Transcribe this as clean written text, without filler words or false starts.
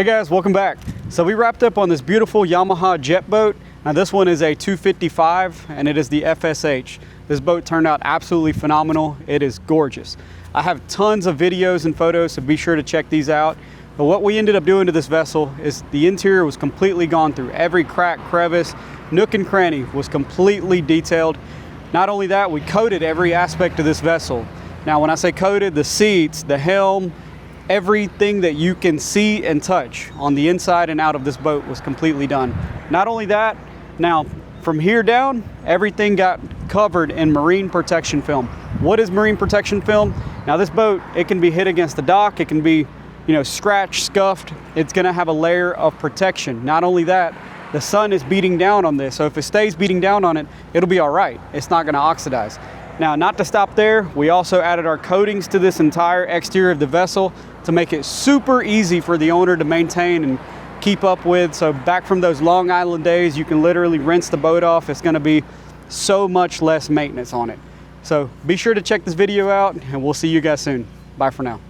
Hey guys, welcome back. So we wrapped up on this beautiful Yamaha jet boat. Now this one is a 255 and it is the FSH. This boat turned out absolutely phenomenal. It is gorgeous. I have tons of videos and photos, so be sure to check these out. But what we ended up doing to this vessel is the interior was completely gone through. Every crack, crevice, nook and cranny was completely detailed. Not only that, we coated every aspect of this vessel. Now when I say coated, the seats, the helm, everything that you can see and touch on the inside and out of this boat was completely done. Not only that, now from here down, everything got covered in marine protection film. What is marine protection film? Now this boat, it can be hit against the dock, it can be, scratched, scuffed. It's gonna have a layer of protection. Not only that, the sun is beating down on this, so if it stays beating down on it, it'll be all right. It's not gonna oxidize. Now, not to stop there, we also added our coatings to this entire exterior of the vessel to make it super easy for the owner to maintain and keep up with. So back from those Long Island days, you can literally rinse the boat off. It's gonna be so much less maintenance on it. So be sure to check this video out and we'll see you guys soon. Bye for now.